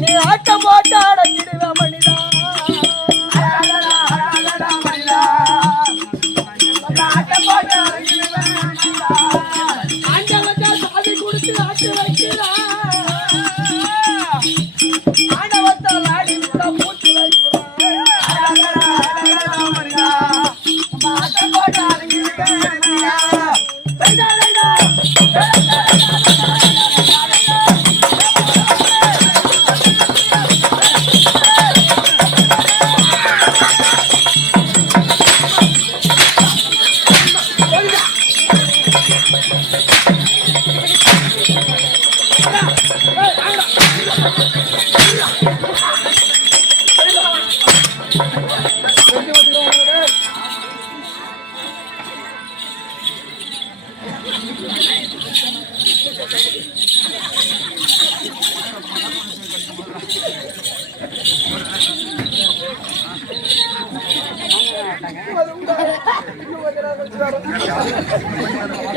நீ ஆட்டம் போட்டு ஆடத்திடுவ மனிதா ஆட்டம் போட்டு ஆண்டவத்தை சாதி கொடுத்து ஆட்டு வைக்கிறா ஆண்டவத்தால் ஆடி விட்டா மூச்சு வைக்கிறா ஆட்டம் போட்டு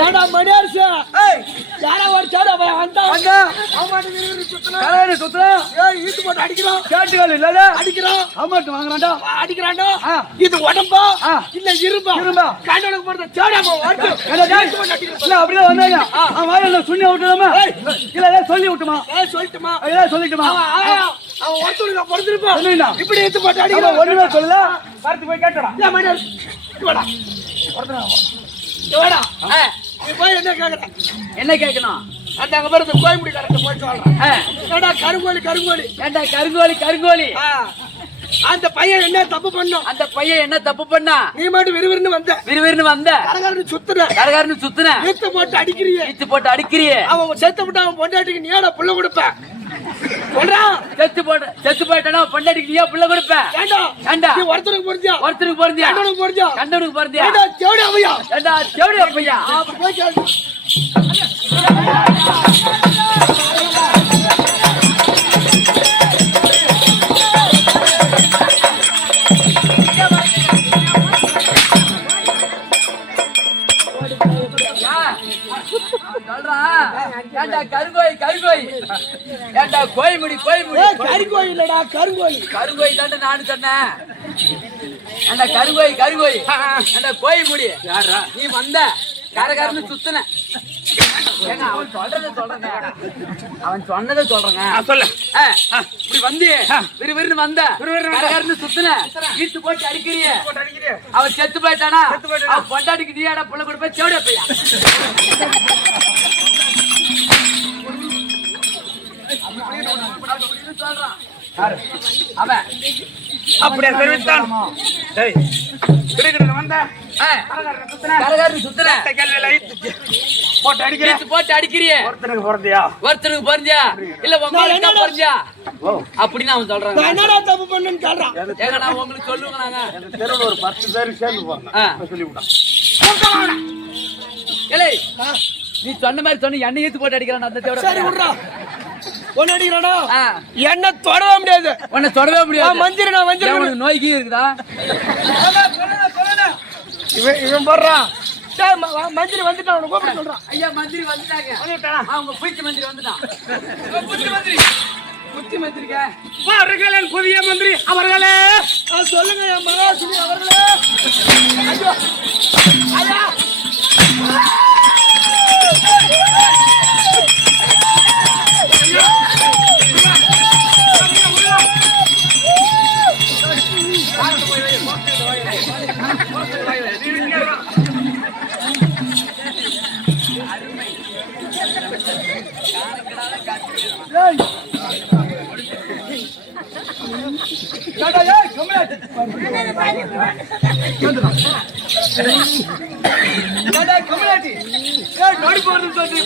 ஏடா மணியார்ச யாரா ஒரு சேடா போய் வந்தா ஆமாட்டு வீரர் சுத்தலாம் கலரு சுத்தலாம் ஏய் ஈட்டு போட்டு அடிக்குறோம் கேட்டுகள் இல்லடா அடிக்குறோம் ஆமாட்டு வாங்குறான்டா அடிக்குறான்டா இது உடம்பா இல்ல இரும்பா காண்டோனுக்கு போறது சேடாமா வந்து இல்ல அப்படியே வந்தாங்க வாயில சுண்ணி விட்டுறோமா இல்ல சொல்லி விட்டுமா சொல்லிட்டுமா இல்ல சொல்லிட்டுமா அவன் ஒருத்தனுக்கு பொறுத்திருப்பா இப்படி ஈட்டு போட்டு அடிக்குறோம் ஒண்ணுமே சொல்லல பார்த்து போய் கேட்டடா இல்ல மணியார் வாடா ஒருத்தனா வாடா நீ போய் என்ன கேக்குற என்ன கேக்கணும் அந்த அங்க பாரு கோயம்புடி கரெக்ட் போய் சொல்றேன் ஏடா கருங்கோலி ஏடா கருங்கோலி அந்த பையன் என்ன தப்பு பண்ணா நீ மட்டும் விறுவிறுன்னு வந்த கரகரன்னு சுத்துன ஈத்து போட்டு அடிக்கிறியே அவன் செத்து விட்டு அவன் பொண்டாட்டிக்கு நீ ஏடா புள்ள கொடுப்ப செத்து போயிட்டானா பொண்டாட்டிக்கு நீ புள்ள கொடுப்ப ஏண்டா நீ ஒருத்தருக்கு பொறுத்தியா கண்டனுக்கு பொறுத்தியா தேவடி அப்பையா போய் கேளு கருங்கோய் ஏண்டா கோயமுடி கருங்கோய் இல்லடா கருங்கோய் தாண்ட நானு சொன்னேன் ஏண்டா கருங்கோய் ஏண்டா கோயமுடி யாரா நீ வந்த கரகரன்னு சுத்துன ஏங்க அவன் சொன்னதை சொல்றேங்க சொல்ல இப்படி வந்து விறுவிறுன்னு வந்த கரகரன்னு சுத்துன ஈட்டு போட்டு அடிக்கிறிய அவன் செத்து போயிட்டானா அவன் பொண்டாட்டிக்கு நீயாடா புள்ள கொடுப்ப செவட பையா அவன் அப்படியே தெரிவித்தான் போட்டு அடிக்கிறிய ஒருத்தனுக்கு பொறந்தியா இல்ல பொறந்தியா அப்படின்னு அவன் சொல்றான் என்னடா தப்பு பண்ணுன்னு சொல்றான் ஏங்க நான் உங்களுக்கு சொல்லுங்க நாங்க தெருவுல ஒரு 10 பேர் சேர்ந்து போறோம் சொல்லிவிட்டான் ஏலே நீ சொன்ன மாதிரி சொன்ன என்ன ஈத்து போட்டு அடிக்கிறான் அந்த தேவட சரி விடுறா ஒன்னு அடிக்கிறானோ என்ன தொடவே முடியாது மந்திரி நான் உனக்கு நோய்க்கு இருக்குதா இவன் போடுறான் மந்திரி வந்துட்டான் உனக்கு கூப்பிட சொல்றான் ஐயா மந்திரி வந்துட்டாங்க அவங்க புத்தி மந்திரி வந்துட்டான் புத்தி மந்திரிக்க அவர்களே புதிய மந்திரி அவர்களே சொல்லுங்க என் மகாசுரி அவர்களே ஐயா நோடி போறது சொல்லு.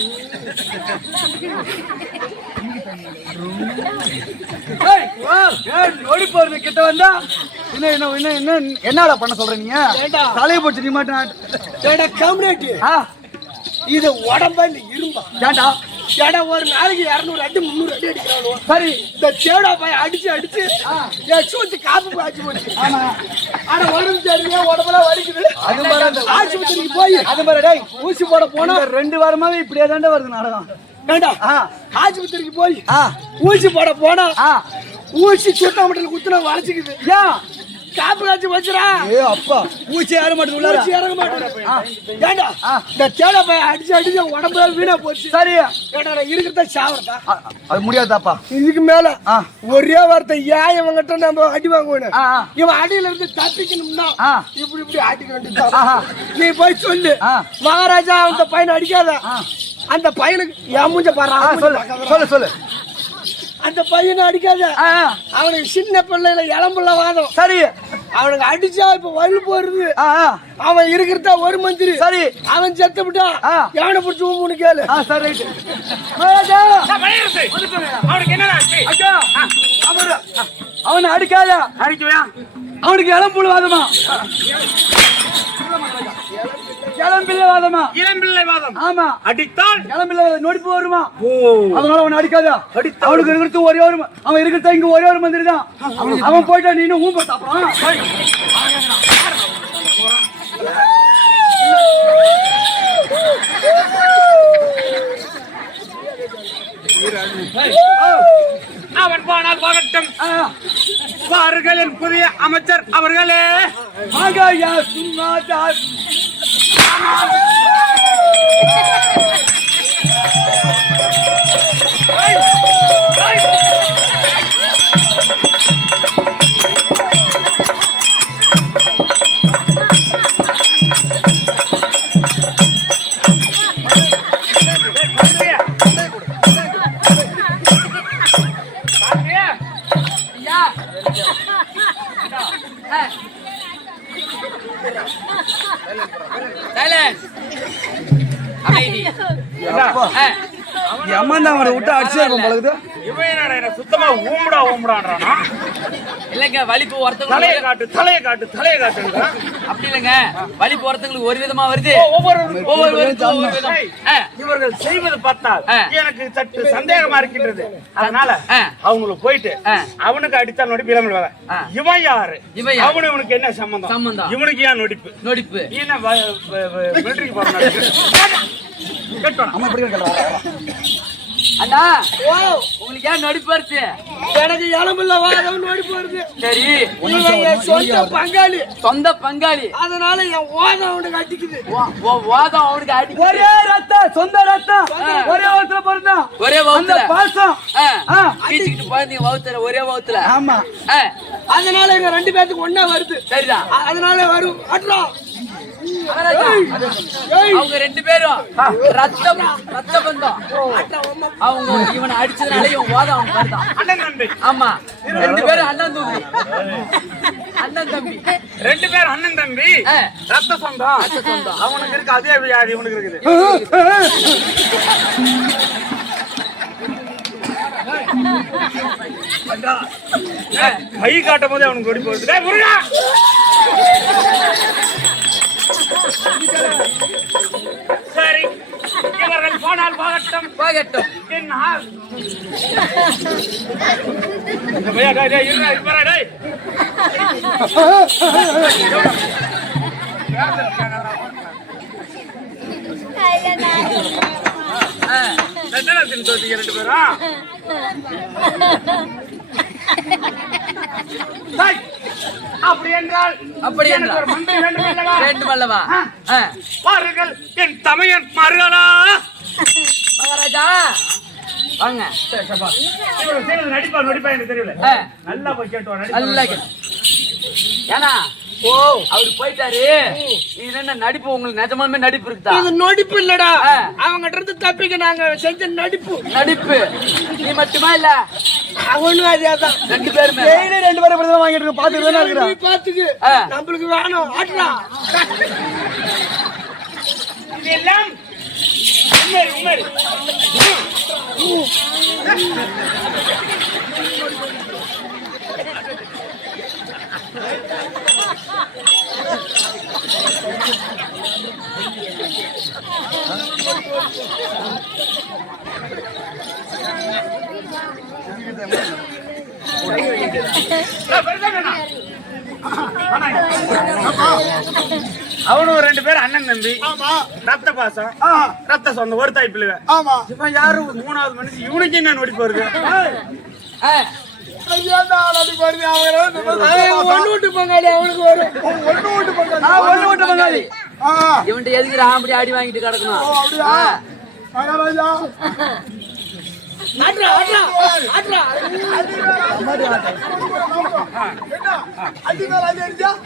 நோடி போறது கிட்ட வந்தா என்னடா பண்ண சொல்ற நீங்க? தலையை போச்சு நீ மாட்டேன். இது உடம்பா இல்ல இரும்பா? ஏண்டா ஏடா ஒரு நாளைக்கு 200 அடி 300 அடி அடிக்கிறானோ. சரி இந்த சேடா போய் அடிச்சு அடிச்சு எக்ஸூத்து காப்பு பாய்ச்சி போச்சு. ஆனா உடம்பு சரியா உடம்பெல்லாம் வலிக்குது. அது மாதிரி ஆஸ்பத்திரிக்கு போய் அது மாதிரி ஊசி போட போனா 2 வாரமாவே இப்படியே தாண்டா வருது நாடகம். ஏண்டா ஆஸ்பத்திரிக்கு போய் ஊசி போட போனா ஊசி சுத்தா மட்டும் குத்துனா வளைச்சிக்குது. ஏன் காப்பு காய்ச்சி வச்சுரா? அப்பா ஊசி ஏற மாட்டேன் உள்ள ஊசி இறங்க மாட்டேன். ஏண்டா இந்த சேடா போய் அடிச்சு அடிச்சு உடம்பு வீணா போச்சு. சரி ஏடா இருக்கிறத சாவறதா? அது முடியாதாப்பா. இதுக்கு மேல ஒரே வார்த்தை ஏன் இவங்கிட்ட நம்ம அடி வாங்குவேன். இவன் அடியில இருந்து தப்பிக்கணும்னா இப்படி இப்படி ஆட்டிக்க வேண்டியது. நீ போய் சொல்லு மகாராஜா அந்த பையனை அடிக்காத. அந்த பையனுக்கு என் மூஞ்ச பாரு. சொல்லு சொல்லு. அந்த பையனை அடிக்காத. அவனுக்கு சின்ன பிள்ளைல இளம்புள்ள வாதம். சரி அவனுக்கு அடிச்சா இப்ப வலு போறது. அவன் இருக்கிறதா ஒரு மந்திரி. சரி அவன் செத்து விட்டா எவனை பிடிச்சி மூணு கேளு. சரி அவனை அடிக்காத. அடிக்குவா அவனுக்கு இளம்புள்ள வாதமா? இளம்பிள்ளை வாதமா? இளம்பிள்ளை வாதம். ஆமா அடித்தால் இளம்பிள்ளை நோடிப்பு வருமா? அதனால அவன் அடிக்காத. அவனுக்கு இருக்கிறது ஒரே ஒரு அவன் இருக்கிறதா இங்க ஒரே ஒரு மந்திரி தான். அவன் போயிட்டா நீ இன்னும் ஊம்ப சாப்பிடலாம். அவன் போனால் போகட்டும். வாருங்கள் புதிய அமைச்சர் அவர்களே. சுத்தமா ஊம்படா ஊம்படான்றானா? இல்லங்க வலிப்பு ஒருத்தவங்க தலையை காட்டு தலையை காட்டு தலையை காட்டு. அப்படி இல்லங்க வலிப்பு ஒருத்தவங்களுக்கு ஒரு விதமா வருது. இவர்கள் செய்வது பார்த்தால் எனக்கு சற்று சந்தேகமா இருக்கின்றது. அதனால அவங்களுக்கு போயிட்டு அவனுக்கு அடித்தா நொடிப்பு இல்லாமல் வர. இவன் யாரு? அவனு இவனுக்கு என்ன சம்பந்தம்? சம்பந்தம் இவனுக்கு ஏன் நொடிப்பு? நொடிப்பு என்ன மிலிட்டரிக்கு போறான்? அண்ணா உங்களுக்கு ஏன் நடிப்பு வருது? எனக்கு இளம்பில்ல வாதம் நடிப்பு வருது. சரி சொந்த பங்காளி. சொந்த பங்காளி அதனால என் வாதம் அவனுக்கு அடிக்குது. வாதம் அவனுக்கு அடி ஒரே ரத்தம் சொந்த ரத்தம் ஒரே வகுத்துல பிறந்தா ஒரே வகுத்துல பாசம் கீச்சிக்கிட்டு பாருங்க வகுத்துல ஒரே வகுத்துல. ஆமா அதனால எங்க 2 பேத்துக்கு ஒண்ணா வருது. சரிதான் அதனால வரும் அட்றோம். அவங்க 2 பேரும் ரத்த பந்தம். அவங்க இவனை அடிச்சதுனால இவன் வாதம் அவன் வருதான். அண்ணன் தம்பி. ஆமா 2 பேரும் அண்ணன் தம்பி. அண்ணன் தம்பி 2 பேரும் அண்ணன் தம்பி. ரத்த சொந்தம். ரத்த சொந்தம். அவனுக்கு இருக்கு அதே வியாதி இவனுக்கு இருக்குது. கை காட்டும் போது அவனுக்கு ஓடி போகுது. சரி இவர்கள் போனால் போகட்டும் போகட்டும். என்ன ரெண்டு பேரும் அப்படி என்றால் அப்படி வேண்டும் அல்லவா? பாருங்கள் என் தமையன் மருகலா. மகாராஜா வாங்க. நடிப்பா நடிப்பா எனக்கு தெரியல. நல்லா போய் கேட்டு நல்லா ஏன்னா அவரு போயிட்டாரு. இது என்ன நடிப்பு? உங்களுக்கு நிஜமாலுமே நடிப்பு இருக்குதா? இது நடிப்பு இல்லடா, அவங்க இருந்து தப்பிக்க நாங்க செஞ்ச நடிப்பு. நடிப்பு நீ மட்டுமா இல்ல? அவனும் அதேதான். 2 பேருமே 2 பேரும் இப்படி தான் வாங்கிட்டு இருக்கோம். பாத்துட்டு தானே இருக்கிறோம். பாத்துக்கு நம்மளுக்கு வேணும். ஆட்ரா இதெல்லாம் உமர் அவனும் 2 பேரும் அண்ணன் தம்பி. ரத்த பாசம், ரத்த சொந்தம், ஒரு தாய் பிள்ளை. இவன் யாரு? 3வது மனுஷன். இவனுக்கு என்ன நோடி போறது? ஒண்ணு பங்காளி அவனுக்கு வரும். ஒண்ணு விட்டு பங்காளி இவன்ட்டு எதுக்கு ராம்படி அடி வாங்கிட்டு கிடக்கணும்?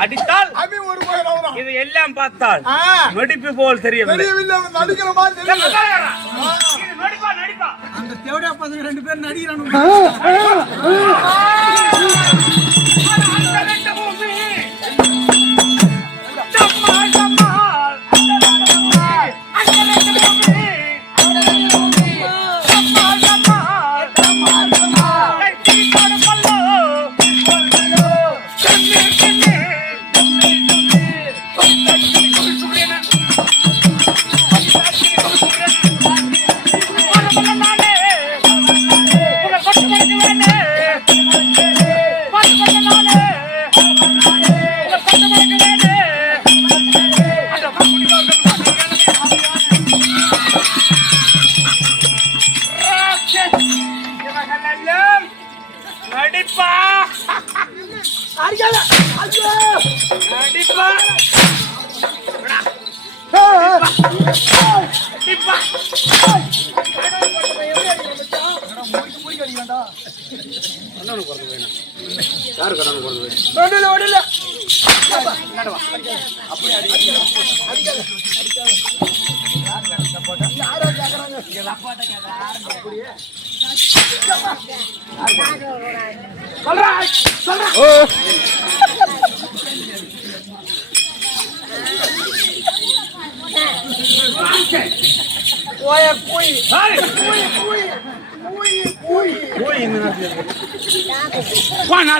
அடித்தால் இது எல்லாம் பார்த்தால் நடிப்பு போல் தெரியவில்லை. அந்த தேவடா பசங்க 2 பேர் நடிக்கிறானுங்க.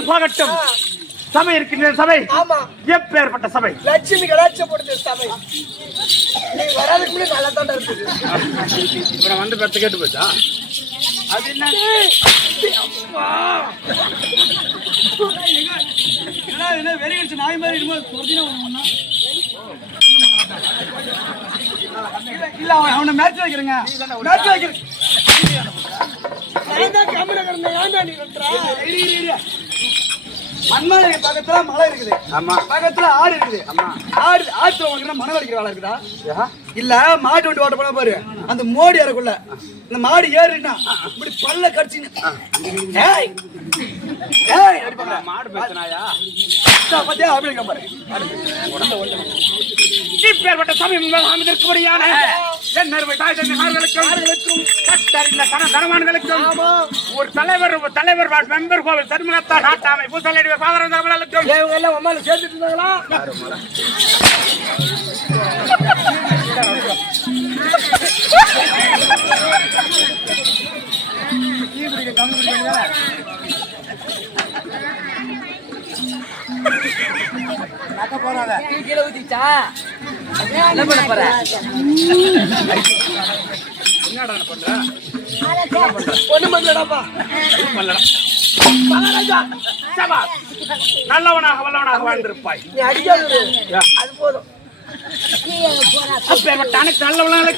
போகட்டும். சபை இருக்கின்ற சபை எப்பேற்பட்ட சபை? லட்சுமி கலாச்சப்படுத்த சபை. நீ வராதுக்கு முன்னாடி நல்லா தான் இருக்குது. இப்ப வந்து பெத்த கேட்டு போச்சா? அது என்ன வெறியடிச்சு நாய் மாதிரி இல்ல அவனை மேட்ச் வைக்கிறேங்க. மேட்ச் வைக்கிறேன். மண்மலை பக்கத்துல மலை இருக்குது. ஆமா. பக்கத்துல ஆறு இருக்குது. ஆமா. ஆற்று மணல் அடிக்கிற வேலை இருக்குதா? இல்ல மாட்டு வண்டி ஓட்ட போனா பாரு, அந்த மோடி ஏறக்குள்ள இந்த மாடு ஏறினா இப்படி பல்ல கடிச்சுங்க. மாடு பேசினாயா? பாத்தியா அப்படி பாரு. இப்பேற்பட்ட சமயம் அமைதிற்குரியான கனவான்களுக்கும் ஒரு தலைவர் மெம்பர் கோவில் தர்மகத்தார் நாட்டாமை பூசலடி பாதரம் தமிழர்களுக்கும் இவங்க எல்லாம் அம்மால சேர்த்துட்டு இருந்தாங்களா? கீழே ஊத்திச்சா என்ன பண்ண போற? நல்லவனாக வல்லவனாக வாழ்ந்திருப்பாய். அது போதும். அனைத்து நல்லவனாக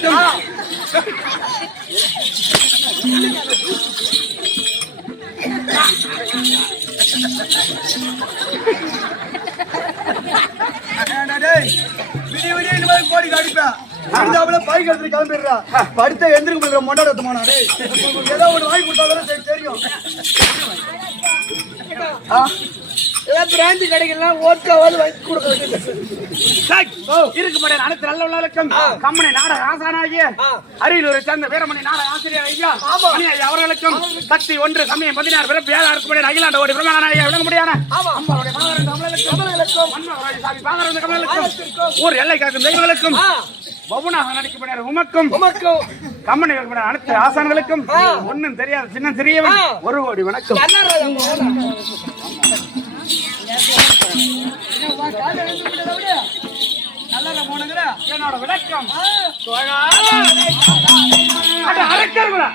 கோடி அடிப்பேன். பைக் எடுத்து கிளம்பிடுறா. படுத்த எந்திரிக்க முடியல மொண்டாடத்து போனா ஏதோ ஒரு வாங்கி கொடுத்தா தெரியும். ஏதாவது பிராந்தி கடைகள்லாம் ஓட்காவது வாங்கி கொடுக்க இருக்கு மாட்டேன் அனைத்து நல்ல உள்ளவர்களுக்கும் கம்மனை நாடக ஆசானாகிய அரியலூரை சேர்ந்த வீரமணி நாடக ஆசிரியர் ஐயா மணி ஐயா அவர்களுக்கும் சக்தி 1 சமயம் 16 பிறப்பு 7 இருக்கும் அகிலாண்ட ஓடி பிரமாண ஐயா விளங்க முடியான அம்மாவுடைய கமலங்களுக்கும் ஊர் எல்லை காக்கும் தெய்வங்களுக்கும் பவுனாக நடிக்கப்பட்ட உமக்கும் கம்மனை அனைத்து ஆசான்களுக்கும் ஒன்னும் தெரியாது சின்ன சிறியவன் 1 கோடி வணக்கம். என்னோட விளக்கம் அரக்கர்களா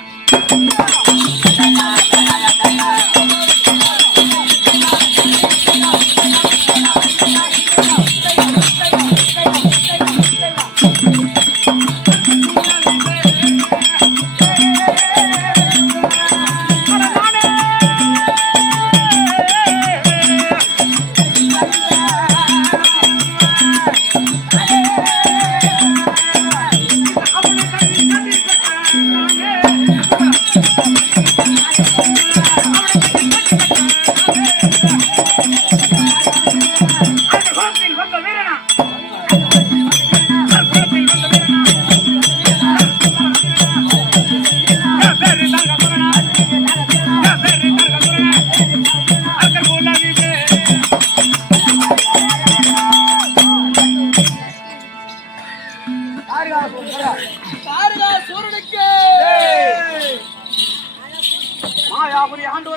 ஆண்டு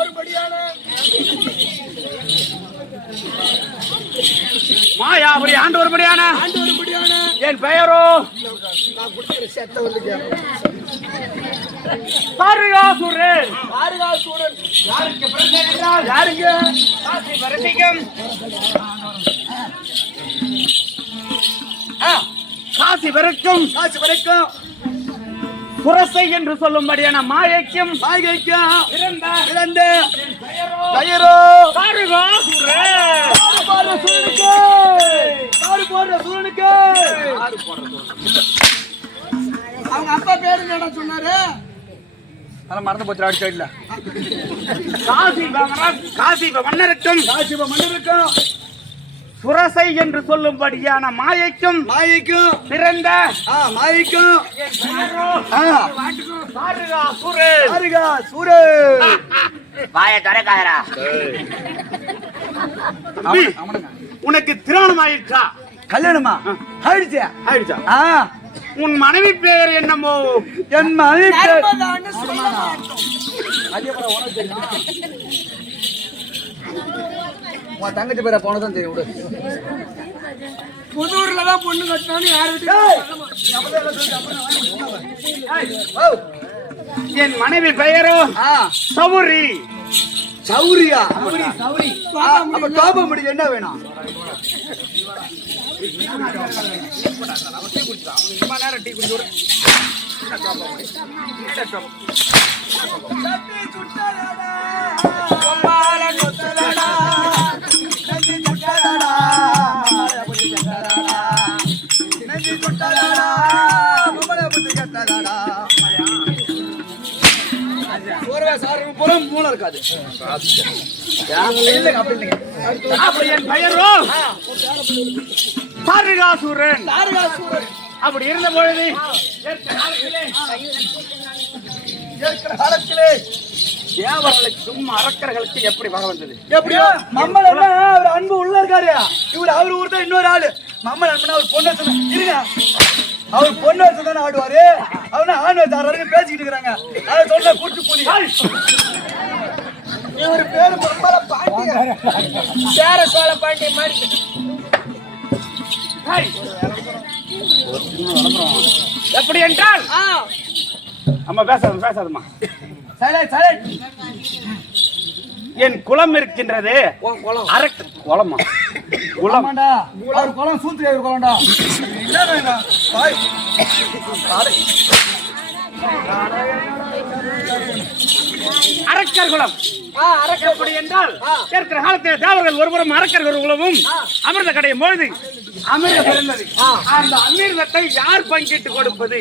ஒருபடியான மாயாபுரி ஆண்டு ஒருபடியான என் பெயரோ நான் குடிக்கிற சேத்த வந்து பாருகாசுரன். யாருக்கு பிரச்சனை என்றால் யாருக்கு காசி பரசிக்கும் காசி வரைக்கும் புரசை என்று சொல்லும்படியான மாயைக்கும் பிறந்த பெயரோ அவங்க அப்பா பேரு என்ன சொன்னாரு? மறந்து போச்சு அடிச்ச காசி மன்னருக்கும் புரசை என்று சொல்லும்படியான மாயைக்கும் பிறந்த உனக்கு திருமணம் ஆயிடுச்சா? கல்யாணமா ஆயிடுச்சா? உன் மனைவி பேர் என்னமோ? என் மனைவி பேர் உன் தங்கச்சி பேரை போனதான் தெரியும். புதூர்ல தான் பொண்ணு கட்டினான்னு என் மனைவி பெயரோ சௌரி. சௌரியா? கோபம் முடிக்க என்ன வேணும்? மூலம் இருக்காது. என் பெயரோ தாரகாசுரன். அப்படி இருந்த பொழுது காலத்திலே தேவர்களுக்கும் அரக்கர்களுக்கு எப்படி வர வந்தது? எப்படியோ மம்மன் அவர் அன்பு உள்ள இருக்காரு. இவர் அவர் ஊர் தான் இன்னொரு ஆளு. மம்மன் அன்புனா அவர் பொண்ணு இருங்க. அவர் பொண்ணு வச்சு தானே ஆடுவாரு. அவனா ஆண் வச்சு ஆடுறாரு பேசிக்கிட்டு இருக்கிறாங்க. அதை சொல்ல கூட்டு போலி இவர் பேரு மம்மல பாண்டி சேர சோழ பாண்டி மாதிரி. எப்படி என்றால் அம்மா பேசாதம்மா. என் குளம் இருக்கின்றது. குளமா? குளமாண்டா. அவர் குளம் சூத்து குளம்டா. அரக்கர் குலம் எப்படி என்றால் இருக்கிற காலத்தில் தேவர்கள் ஒருபுறம் அரக்கர்கள் குலமும் அமிர்த கடையும் பொழுது அமிர்த பிறந்தது. அந்த அமிர்தத்தை யார் பங்கிட்டு கொடுப்பது?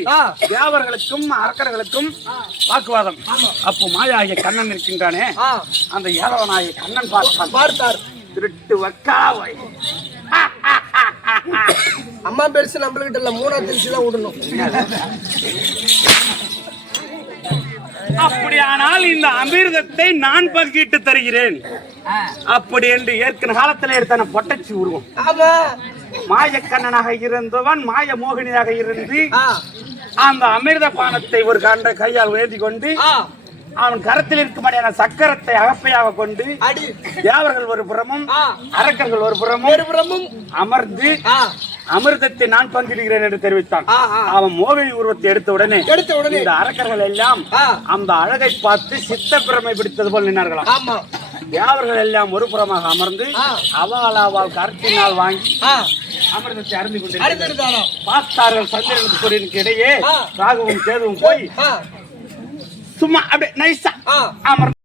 தேவர்களுக்கும் அரக்கர்களுக்கும் வாக்குவாதம். அப்போ மாயாகிய கண்ணன் இருக்கின்றானே, அந்த ஏழவனாகிய கண்ணன் பார்த்தார். திருட்டு வக்காவை அம்மா பெருசு நம்மளுக்கிட்ட இல்ல, மூணாவது தெரிச்சு தான் விடணும். அப்படியானால் இந்த அமிர்தத்தை நான் பங்கிட்டு தருகிறேன் அப்படி என்று ஏற்கனவே காலத்தில் எடுத்தான பொட்டச்சி உருவம். ஆமா, மாயக்கண்ணனாக இருந்தவன் மாய மோகினியாக இருந்து அந்த அமிர்த பானத்தை ஒரு கையால் ஏந்தி கொண்டு அவன் கரத்தில் இருக்கும்படியான சக்கரத்தை அகப்பையாக கொண்டு தேவர்கள் ஒரு புறமும் அரக்கர்கள் ஒரு புறமும் அமர்ந்து அமிர்தத்தை நான் பங்கிடுகிறேன் என்று தெரிவித்தான். அவன் மோகினி உருவத்தை எடுத்த உடனே இந்த அரக்கர்கள் எல்லாம் அந்த அழகை பார்த்து சித்த பிரமை பிடித்தது போல் நின்றார்களாம். தேவர்கள் எல்லாம் ஒரு புறமாக அமர்ந்து அவள் கருத்தினால் வாங்கி அமிர்தத்தை அருந்தி கொண்டு பார்த்தார்கள். சந்திரனுக்கு சூரியனுக்கு இடையே ராகுவும் கேதுவும் போய் சும்மா அப்படியே நைஸா அமர்ந்து